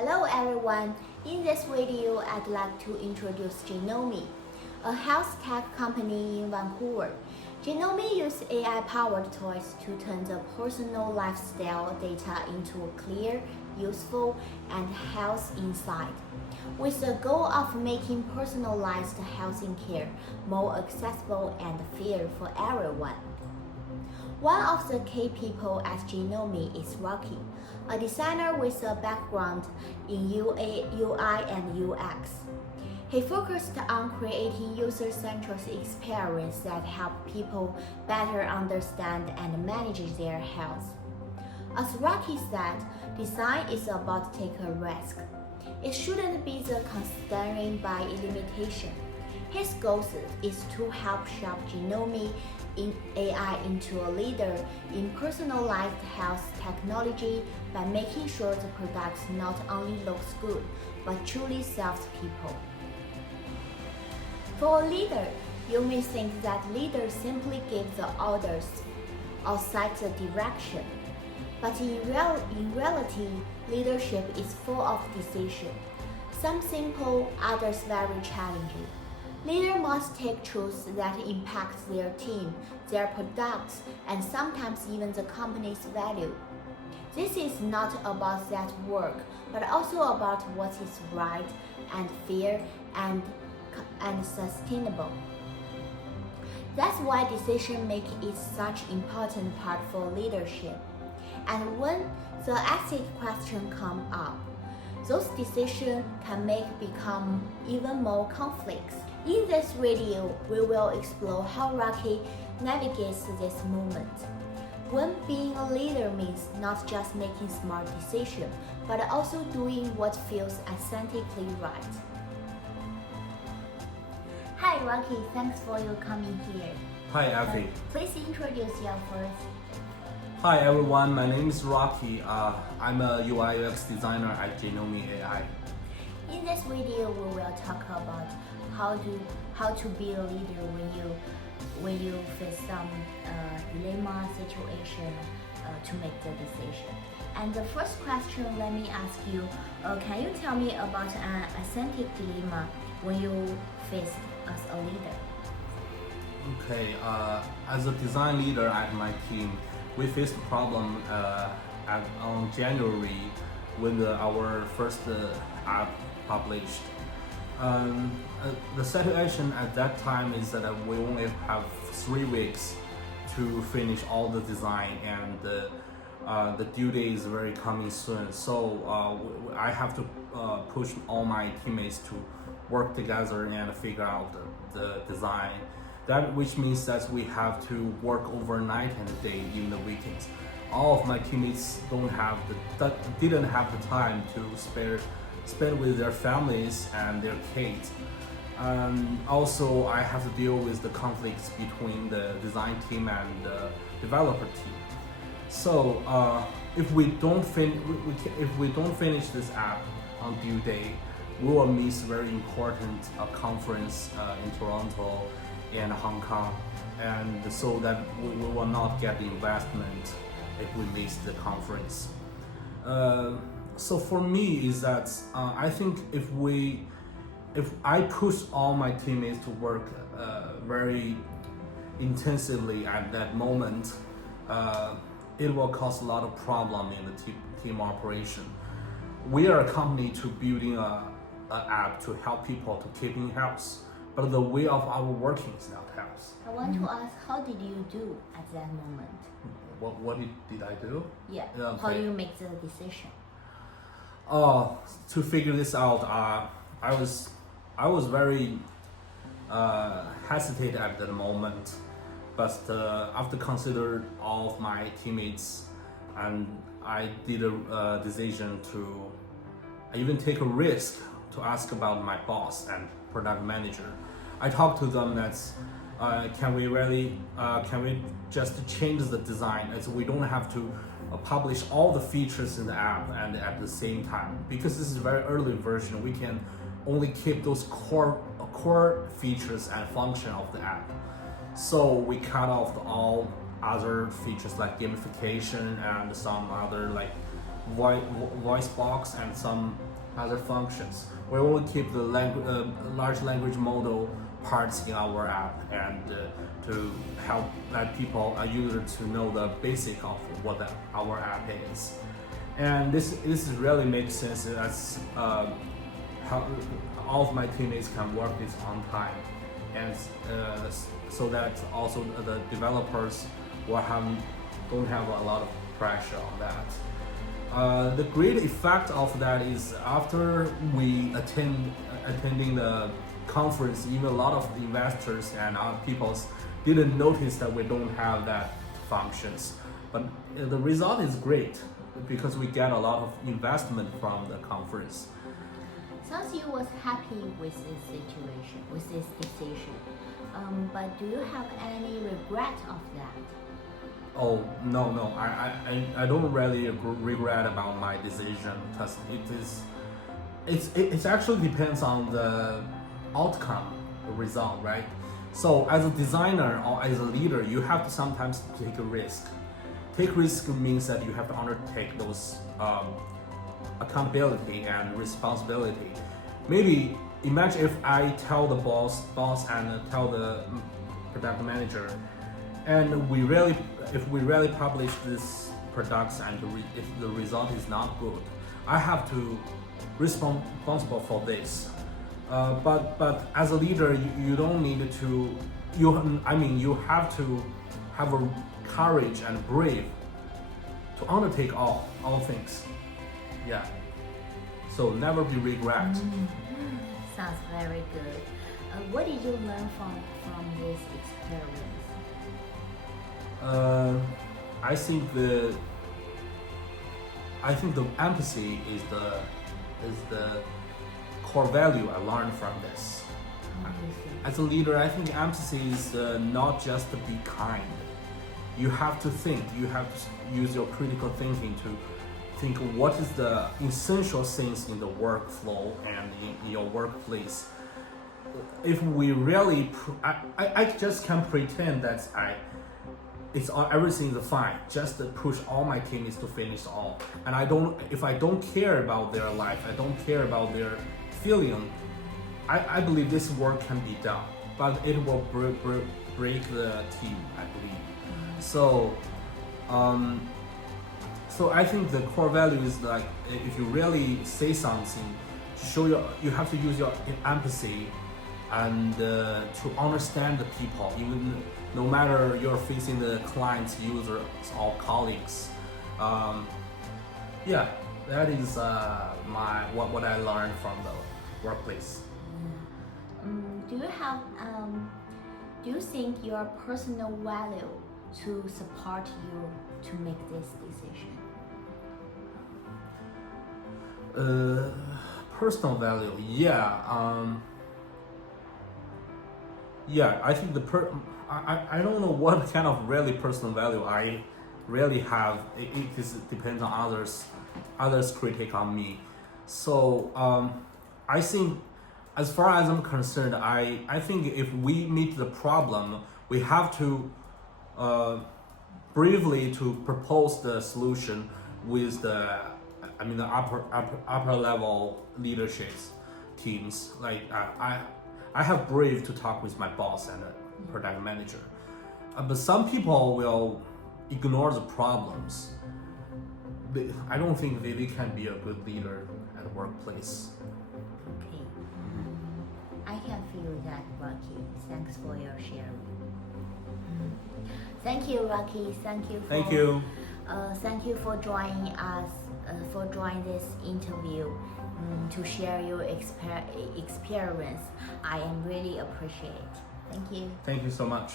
Hello everyone, in this video I'd like to introduce Genomi, a health tech company in Vancouver. Genomi uses AI-powered toys to turn the personal lifestyle data into clear, useful, and health insight, with the goal of making personalized healthcare more accessible and fair for everyone. One of the key people at Genomi is Rocky, a designer with a background in UI and UX. He focused on creating user-centric experiences that help people better understand and manage their health. As Rocky said, design is about taking a risk. It shouldn't be the constrained by limitation. His goal is to help shape Genomi in AI into a leader in personalized health technology by making sure the products not only looks good, but truly serves people. For a leader, you may think that leaders simply give the orders or set the direction. But in reality, leadership is full of decisions. Some simple, others very challenging. Leaders must take choices that impact their team, their products, and sometimes even the company's value. This is not about that work, but also about what is right and fair and sustainable. That's why decision making is such an important part for leadership. And when the ethics question come up, those decisions can become even more complex. In this video, we will explore how Rocky navigates this movement. When being a leader means not just making smart decisions, but also doing what feels authentically right. Hi Rocky, thanks for your coming here. Hi, Effie. Please introduce yourself first. Hi, everyone. My name is Rocky. I'm a UI UX designer at Genomi AI. In this video, we will talk about how to be a leader when you face some dilemma situation to make the decision. And the first question, let me ask you, can you tell me about an authentic dilemma when you face as a leader? Okay. As a design leader at my team, we faced a problem on January when our first app published. The situation at that time is that we only have 3 weeks to finish all the design, and the due date is very coming soon. So I have to push all my teammates to work together and figure out the design. That which means that we have to work overnight and day in the weekends. All of my teammates didn't have the time to spend with their families and their kids. Also, I have to deal with the conflicts between the design team and the developer team. So if we don't finish this app on due date, we will miss very important conference in Toronto and Hong Kong, and so that we will not get the investment if we miss the conference. So for me is that I think if I push all my teammates to work very intensively at that moment, it will cause a lot of problem in the team operation. We are a company to building an app to help people to keep in health, but the way of our working is not health. I want to ask, how did you do at that moment? What did I do? Yeah. Okay. How do you make the decision? To figure this out, I was very hesitant at the moment, but after consider all of my teammates, and I did a decision to even take a risk to ask about my boss and product manager. I talked to them that can we just change the design as we don't have to publish all the features in the app and at the same time, because this is a very early version. We can only keep those core features and function of the app. So we cut off all other features like gamification and some other like voice box and some other functions. We only keep the large language model parts in our app, and to help let people, users, to know the basic of what our app is. And this really makes sense as how all of my teammates can work this on time, and so that also the developers don't have a lot of pressure on that. The great effect of that is after we attending the conference, even a lot of investors and other people didn't notice that we don't have that functions. But the result is great because we get a lot of investment from the conference. Sounds you was happy with this situation, with this decision. But do you have any regret of that? Oh no, I don't really regret about my decision, because it actually depends on the outcome, the result, right? So as a designer or as a leader, you have to sometimes take a risk. Take risk means that you have to undertake those accountability and responsibility. Maybe imagine if I tell the boss and tell the product manager, and if we really publish this products and if the result is not good, I have to responsible for this. But as a leader, you don't need to. You have to have a courage and brave to undertake all things. Yeah. So never be regret. Sounds very good. What did you learn from this experience? I think the empathy is the core value I learned from this. As a leader, I think empathy is not just to be kind. You have to think. You have to use your critical thinking to think what is the essential things in the workflow and in your workplace. If we really, I just can't pretend that everything is fine. Just to push all my teammates to finish all. And if I don't care about their life, I don't care about their feeling, I believe this work can be done, but it will break the team, I believe. So I think the core value is like, if you really say something, you have to use your empathy and to understand the people, even no matter you're facing the clients, users, or colleagues. Yeah, that is what I learned from the workplace. Do you think your personal value to support you to make this decision? Personal value, yeah. Yeah, I think I don't know what kind of really personal value I really have. It depends on others' critique on me. So I think, as far as I'm concerned, I think if we meet the problem, we have to bravely to propose the solution with the upper level leaderships teams. Like I have brave to talk with my boss and the product manager, but some people will ignore the problems. I don't think they can be a good leader at the workplace. Okay, I can feel that, Rocky. Thanks for your sharing. Thank you, Rocky. Thank you for joining us, for joining this interview, to share your experience. I am really appreciate. Thank you. Thank you so much.